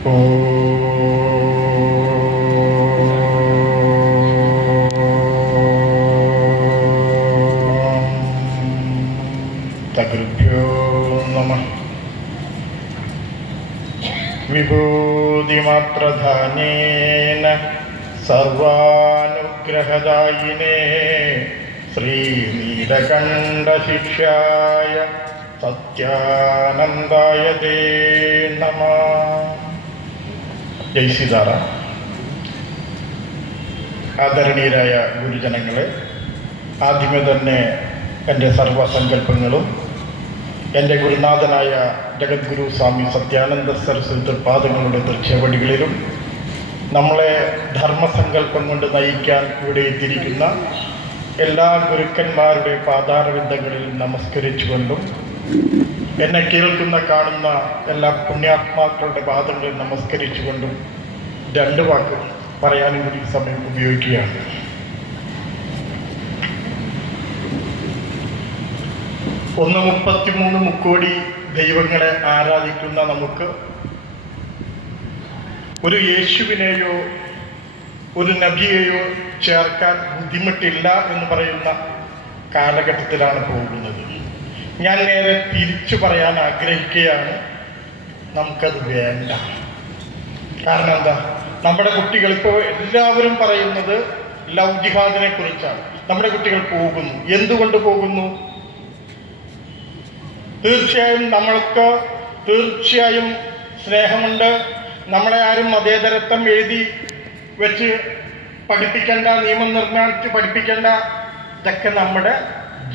തകൃഭ്യോ നമഃ. വിഭൂതിമാത്രധാനേന സർവാനുഗ്രഹദായിനേ ശ്രീനീലകണ്ഠശിഷ്യായ സത്യാനന്ദായ തേ നമഃ. ജയ് സീതാറാം. ആദരണീയരായ ഗുരുജനങ്ങളെ, ആദ്യമേ തന്നെ എൻ്റെ സർവസങ്കല്പങ്ങളും എൻ്റെ ഗുരുനാഥനായ ജഗദ്ഗുരു സ്വാമി സത്യാനന്ദ സരസ്വതി പാദങ്ങളുടെ തൃച്ചേവടികളിലും നമ്മളെ ധർമ്മസങ്കല്പം കൊണ്ട് നയിക്കാൻ ഇവിടെ എത്തിയിരിക്കുന്ന എല്ലാ ഗുരുക്കന്മാരുടെ പാതാരവിന്ദങ്ങളിലും നമസ്കരിച്ചുകൊണ്ടും എന്നെ കേൾക്കുന്ന കാണുന്ന എല്ലാ പുണ്യാത്മാക്കളുടെ പാദങ്ങളിൽ നമസ്കരിച്ചുകൊണ്ടും രണ്ട് വാക്ക് പറയാനും കൂടി സമയം ഉപയോഗിക്കുകയാണ്. ഒന്ന് 33 മുക്കോടി ദൈവങ്ങളെ ആരാധിക്കുന്ന നമുക്ക് ഒരു യേശുവിനെയോ ഒരു നബിയെയോ ചേർക്കാൻ ബുദ്ധിമുട്ടില്ല എന്ന് പറയുന്ന കാലഘട്ടത്തിലാണ് പോകുന്നത്. ഞാൻ നേരെ തിരിച്ചു പറയാൻ ആഗ്രഹിക്കുകയാണ്, നമുക്കത് വേണ്ട. കാരണം എന്താ, നമ്മുടെ കുട്ടികൾ ഇപ്പോൾ എല്ലാവരും പറയുന്നത് ലവ് ജിഹാദിനെ കുറിച്ചാണ്. നമ്മുടെ കുട്ടികൾ പോകുന്നു. എന്തുകൊണ്ട് പോകുന്നു? തീർച്ചയായും നമ്മൾക്ക് തീർച്ചയായും സ്നേഹമുണ്ട്. നമ്മളെ ആരും മതേതരത്വം എഴുതി വെച്ച് പഠിപ്പിക്കേണ്ട, നിയമം നിർമ്മിച്ച് പഠിപ്പിക്കേണ്ട. ഇതൊക്കെ നമ്മുടെ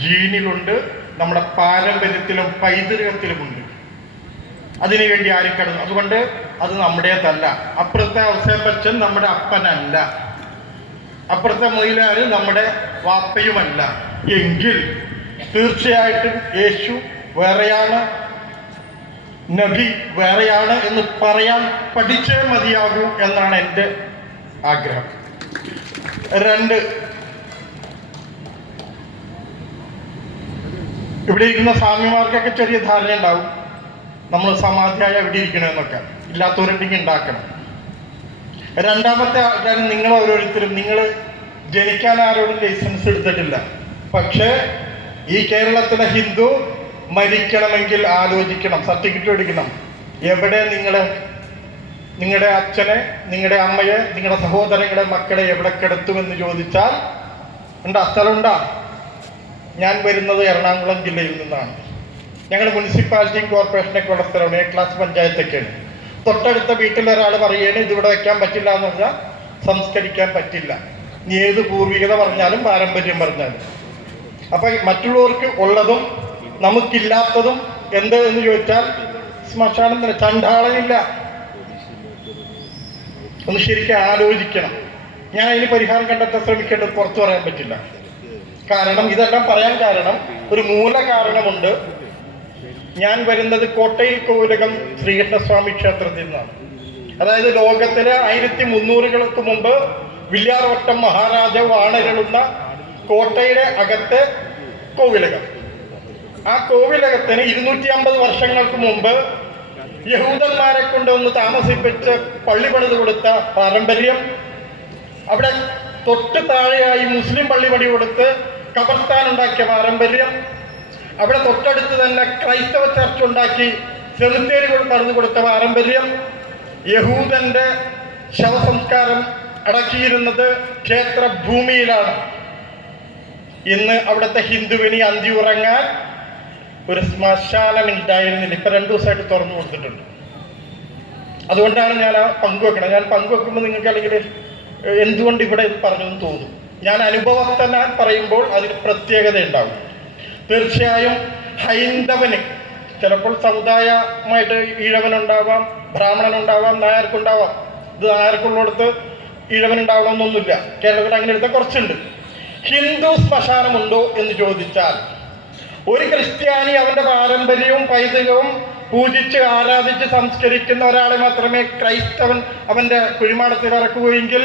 ജീനിലുണ്ട്, നമ്മുടെ പാരമ്പര്യത്തിലും പൈതൃകത്തിലുമുണ്ട്. അതിനുവേണ്ടി ആരും കടന്നു. അതുകൊണ്ട് അത് നമ്മുടേതല്ല. അപ്പുറത്തെ ഔസേപ്പച്ചൻ നമ്മുടെ അപ്പനല്ല, അപ്പുറത്തെ മൊയിലാര് നമ്മുടെ വാപ്പയുമല്ല. എങ്കിൽ തീർച്ചയായിട്ടും യേശു വേറെയാണ്, നബി വേറെയാണ് എന്ന് പറയാൻ പഠിച്ചേ മതിയാകൂ എന്നാണ് എൻ്റെ ആഗ്രഹം. 2, ഇവിടെ ഇരിക്കുന്ന സ്വാമിമാർക്കൊക്കെ ചെറിയ ധാരണ ഉണ്ടാവും, നമ്മൾ സമാധിയായ എവിടെ ഇരിക്കണമെന്നൊക്കെ. ഇല്ലാത്തവരുണ്ടെങ്കിൽ ഉണ്ടാക്കണം. രണ്ടാമത്തെ കാര്യം, നിങ്ങൾ ഓരോരുത്തരും, നിങ്ങൾ ജനിക്കാൻ ആരോടും ലൈസൻസ് എടുത്തിട്ടില്ല. പക്ഷേ ഈ കേരളത്തിലെ ഹിന്ദു മരിക്കണമെങ്കിൽ ആലോചിക്കണം, സർട്ടിഫിക്കറ്റ് എടുക്കണം. എവിടെ നിങ്ങളുടെ അച്ഛനെ, നിങ്ങളുടെ അമ്മയെ, നിങ്ങളുടെ സഹോദരങ്ങളുടെ മക്കളെ എവിടെ കിടത്തുമെന്ന് ചോദിച്ചാൽ ഉണ്ടാ, സ്ഥലമുണ്ടാ? ഞാൻ വരുന്നത് എറണാകുളം ജില്ലയിൽ നിന്നാണ്. ഞങ്ങളുടെ മുനിസിപ്പാലിറ്റിയും കോർപ്പറേഷനൊക്കെ ഉള്ള സ്ഥലമാണ്. A ക്ലാസ് പഞ്ചായത്തൊക്കെയാണ്. തൊട്ടടുത്ത വീട്ടിലൊരാൾ പറയുകയാണ് ഇതിവിടെ വയ്ക്കാൻ പറ്റില്ല എന്ന് പറഞ്ഞാൽ സംസ്കരിക്കാൻ പറ്റില്ല. നീ ഏത് പൂർവികത പറഞ്ഞാലും പാരമ്പര്യം പറഞ്ഞാലും. അപ്പം മറ്റുള്ളവർക്ക് ഉള്ളതും നമുക്കില്ലാത്തതും എന്ത് എന്ന് ചോദിച്ചാൽ ശ്മശാനം തന്നെ. ചണ്ടാളനില്ല. ഒന്ന് ശരിക്കും ആലോചിക്കണം. ഞാൻ അതിന് പരിഹാരം കണ്ടെത്താൻ ശ്രമിക്കേണ്ടത് പുറത്തു പറയാൻ പറ്റില്ല. കാരണം ഇതെല്ലാം പറയാൻ കാരണം ഒരു മൂല കാരണമുണ്ട്. ഞാൻ വരുന്നത് കോട്ടയിൽ കോവിലകം ശ്രീകൃഷ്ണസ്വാമി ക്ഷേത്രത്തിൽ നിന്നാണ്. അതായത് ലോകത്തിലെ 1300 മുമ്പ് വില്യാർവട്ടം മഹാരാജാവ് വാണരുളുന്ന കോട്ടയുടെ അകത്തെ കോവിലകം. ആ കോവിലകത്തിന് 250 വർഷങ്ങൾക്ക് മുമ്പ് യഹൂദന്മാരെ കൊണ്ടൊന്ന് താമസിപ്പിച്ച് പള്ളി പണിത് കൊടുത്ത പാരമ്പര്യം, അവിടെ തൊട്ട് താഴെയായി മുസ്ലിം പള്ളി പണി കൊടുത്ത് ഖബർസ്ഥാൻ ഉണ്ടാക്കിയ പാരമ്പര്യം, അവിടെ തൊട്ടടുത്ത് തന്നെ ക്രൈസ്തവ ചർച്ച് ഉണ്ടാക്കി സെമിത്തേരി പണിത് കൊടുത്ത പാരമ്പര്യം, യഹൂദന്റെ ശവസംസ്കാരം അടക്കിയിരുന്നത് ക്ഷേത്രഭൂമിയിലാണ്. ഇന്ന് അവിടുത്തെ ഹിന്ദുവിനി അന്തി ഉറങ്ങാൻ ഒരു ശ്മശാനം ഉണ്ടായിരുന്നില്ല. ഇപ്പം 2 ദിവസമായിട്ട് തുറന്നു കൊടുത്തിട്ടുണ്ട്. അതുകൊണ്ടാണ് ഞാൻ ആ പങ്കുവെക്കണം. ഞാൻ പങ്കുവെക്കുമ്പോൾ നിങ്ങൾക്ക് അല്ലെങ്കിൽ എന്തുകൊണ്ട് ഇവിടെ ഇത് പറഞ്ഞെന്ന് തോന്നും. ഞാൻ അനുഭവസ്ഥനാൻ പറയുമ്പോൾ അതിന് പ്രത്യേകത ഉണ്ടാവും. തീർച്ചയായും ഹൈന്ദവന് ചിലപ്പോൾ സമുദായമായിട്ട് ഈഴവനുണ്ടാവാം, ബ്രാഹ്മണനുണ്ടാവാം, നായർക്കുണ്ടാവാം. ഇത് നായർക്കുള്ളിടത്ത് ഈഴവനുണ്ടാവണമെന്നൊന്നുമില്ല. കേരളത്തിൽ അങ്ങനെ എടുത്ത കുറച്ചുണ്ട്. ഹിന്ദു ശ്മശാനമുണ്ടോ എന്ന് ചോദിച്ചാൽ ഒരു ക്രിസ്ത്യാനി അവന്റെ പാരമ്പര്യവും പൈതൃകവും പൂജിച്ച് ആരാധിച്ച് സംസ്കരിക്കുന്ന ഒരാളെ മാത്രമേ ക്രൈസ്തവൻ അവന്റെ കുഴിമാടത്തിൽ ഇറക്കുകയെങ്കിൽ,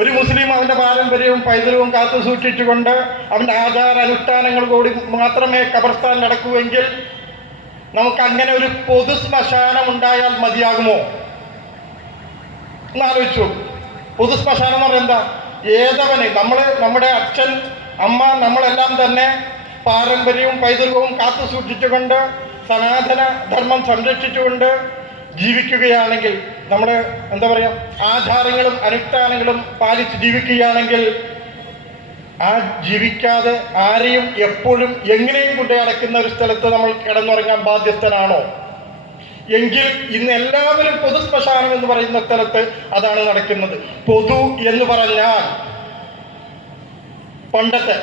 ഒരു മുസ്ലിം അവന്റെ പാരമ്പര്യവും പൈതൃകവും കാത്തു സൂക്ഷിച്ചുകൊണ്ട് അവന്റെ ആചാര അനുഷ്ഠാനങ്ങൾ കൂടി മാത്രമേ ഖബർസ്ഥാൻ നടക്കുകയെങ്കിൽ നമുക്ക് അങ്ങനെ ഒരു പൊതു ശ്മശാനം ഉണ്ടായാൽ മതിയാകുമോ? ഒന്ന് ആലോചിച്ചു. പൊതുശ്മശാനം എന്ന് പറയുന്നത് എന്താ? ഏതവന് നമ്മുടെ അച്ഛൻ അമ്മ നമ്മളെല്ലാം തന്നെ പാരമ്പര്യവും പൈതൃകവും കാത്തു സൂക്ഷിച്ചുകൊണ്ട് സനാതന ധർമ്മം സംരക്ഷിച്ചുകൊണ്ട് ജീവിക്കുകയാണെങ്കിൽ, നമ്മുടെ എന്താ പറയുക, ആചാരങ്ങളും അനുഷ്ഠാനങ്ങളും പാലിച്ച് ജീവിക്കുകയാണെങ്കിൽ, ആ ജീവിക്കാതെ ആരെയും എപ്പോഴും എങ്ങനെയും കൊണ്ടു അടക്കുന്ന ഒരു സ്ഥലത്ത് നമ്മൾ കിടന്നുറങ്ങാൻ ബാധ്യസ്ഥനാണോ? എങ്കിൽ ഇന്ന് എല്ലാവരും പൊതു ശ്മശാനം എന്ന് പറയുന്ന സ്ഥലത്ത് അതാണ് നടക്കുന്നത്. പൊതു എന്ന് പറഞ്ഞാൽ പണ്ടത്തെ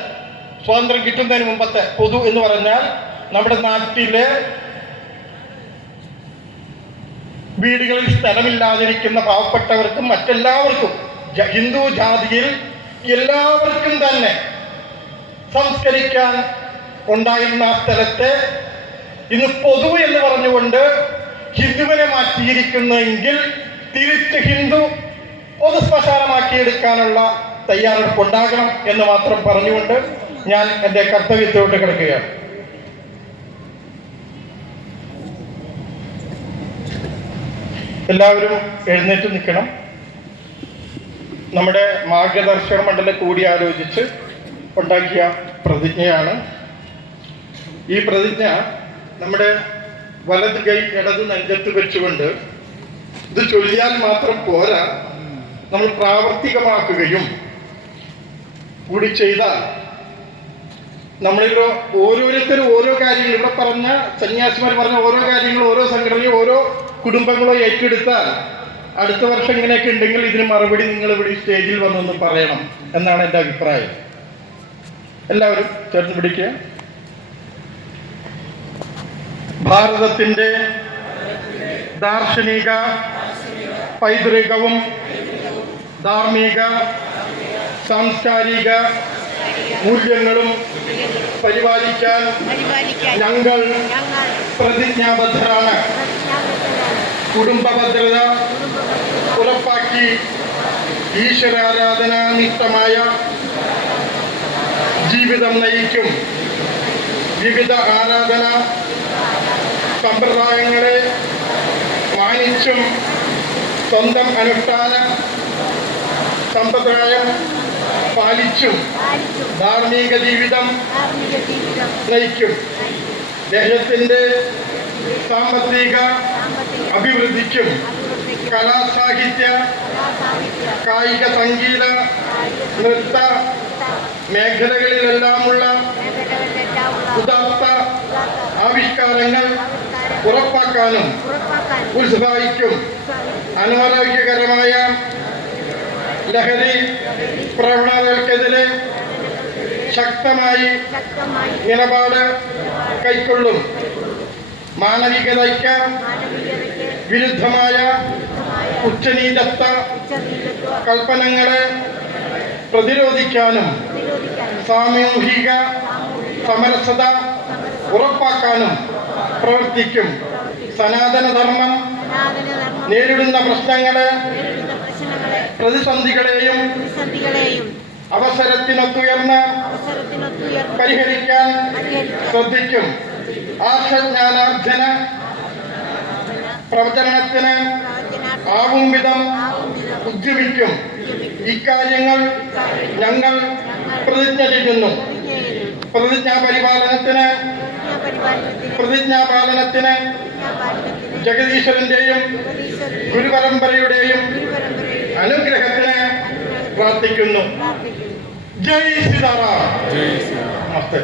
സ്വാതന്ത്ര്യം കിട്ടുന്നതിന് മുമ്പത്തെ പൊതു എന്ന് പറഞ്ഞാൽ നമ്മുടെ നാട്ടിലെ വീടുകളിൽ സ്ഥലമില്ലാതിരിക്കുന്ന പാവപ്പെട്ടവർക്കും മറ്റെല്ലാവർക്കും, ഹിന്ദു ജാതിയിൽ എല്ലാവർക്കും തന്നെ സംസ്കരിക്കാൻ ഉണ്ടായിരുന്ന ആ സ്ഥലത്തെ ഇന്ന് പൊതു എന്ന് പറഞ്ഞുകൊണ്ട് ഹിന്ദുവിനെ മാറ്റിയിരിക്കുന്നെങ്കിൽ തിരിച്ച് ഹിന്ദു പൊതു ശ്മശാനമാക്കിയെടുക്കാനുള്ള തയ്യാറെടുപ്പുണ്ടാകണം എന്ന് മാത്രം പറഞ്ഞുകൊണ്ട് ഞാൻ എൻ്റെ കർത്തവ്യത്തോട്ട് കിടക്കുകയാണ്. എല്ലാവരും എഴുന്നേറ്റ് നിൽക്കണം. നമ്മുടെ മാർഗദർശക മണ്ഡലം കൂടിയാലോചിച്ച് ഉണ്ടാക്കിയ പ്രതിജ്ഞയാണ്. ഈ പ്രതിജ്ഞ നമ്മുടെ വലത് കൈ ഇടത് നെഞ്ചത്ത് വെച്ചുകൊണ്ട് ഇത് ചൊല്ലിയാൽ മാത്രം പോരാ, നമ്മൾ പ്രാവർത്തികമാക്കുകയും കൂടി ചെയ്താൽ നമ്മളിലോ ഓരോരുത്തരും ഓരോ കാര്യങ്ങൾ, ഇവിടെ പറഞ്ഞ സന്യാസിമാർ പറഞ്ഞ ഓരോ കാര്യങ്ങളും ഓരോ സംഘടനയും ഓരോ കുടുംബങ്ങളോ ഏറ്റെടുത്താൽ അടുത്ത വർഷം ഇങ്ങനെയൊക്കെ ഉണ്ടെങ്കിൽ ഇതിന് മറുപടി നിങ്ങൾ ഇവിടെ സ്റ്റേജിൽ വന്നൊന്ന് പറയണം എന്നാണ് എൻ്റെ അഭിപ്രായം. എല്ലാവരും ചേർന്ന് പിടിക്കുക. ഭാരതത്തിൻ്റെ ദാർശനിക, പൈതൃകവും ധാർമ്മിക, സാംസ്കാരിക മൂല്യങ്ങളും പരിപാലിക്കാൻ ഞങ്ങൾ പ്രതിജ്ഞാബദ്ധരാണ്. കുടുംബ ഭദ്രത ഉറപ്പാക്കി ഈശ്വരാരാധനാനിഷ്ഠമായ ജീവിതം നയിക്കും. വിവിധ ആരാധന സമ്പ്രദായങ്ങളെ മാനിച്ചും സ്വന്തം അനുഷ്ഠാന സമ്പ്രദായം പാലിച്ചും ധാർമ്മിക ജീവിതം നയിക്കും. ദേശത്തിൻ്റെ സാമ്പത്തിക അഭിവൃദ്ധിക്കും കലാസാഹിത്യ കായിക സംഗീത നൃത്ത മേഖലകളിലെല്ലാമുള്ള ഉദാത്ത ആവിഷ്കാരങ്ങൾ ഉറപ്പാക്കാനും ഉത്സാഹിക്കും. അനാരോഗ്യകരമായ ലഹരി പ്രവണതകൾക്കെതിരെ ശക്തമായി നിലപാട് കൈക്കൊള്ളും. മാനവികതയ്ക്ക് വിരുദ്ധമായ ഉച്ചനീചത്വ കൽപ്പനങ്ങളെ പ്രതിരോധിക്കാനും സാമൂഹിക സമരസത ഉറപ്പാക്കാനും പ്രവർത്തിക്കും. സനാതനധർമ്മം നേരിടുന്ന പ്രശ്നങ്ങളെ പ്രതിസന്ധികളെയും അവസരത്തിനൊത്തുയർന്ന് പരിഹരിക്കാൻ ശ്രദ്ധിക്കും. ആർഷജ്ഞാനാർജന പ്രവചനത്തിന് ആവും വിധം ഉദ്യമിക്കും. ഇക്കാര്യങ്ങൾ ഞങ്ങൾ പ്രതിജ്ഞ ചെയ്യുന്നു. പ്രതിജ്ഞാപാലനത്തിന് ജഗദീശ്വരന്റെയും ഗുരുപരമ്പരയുടെയും അനുഗ്രഹത്തിന് പ്രാർത്ഥിക്കുന്നു. ജയ് സീതാറാം. നമസ്തേ.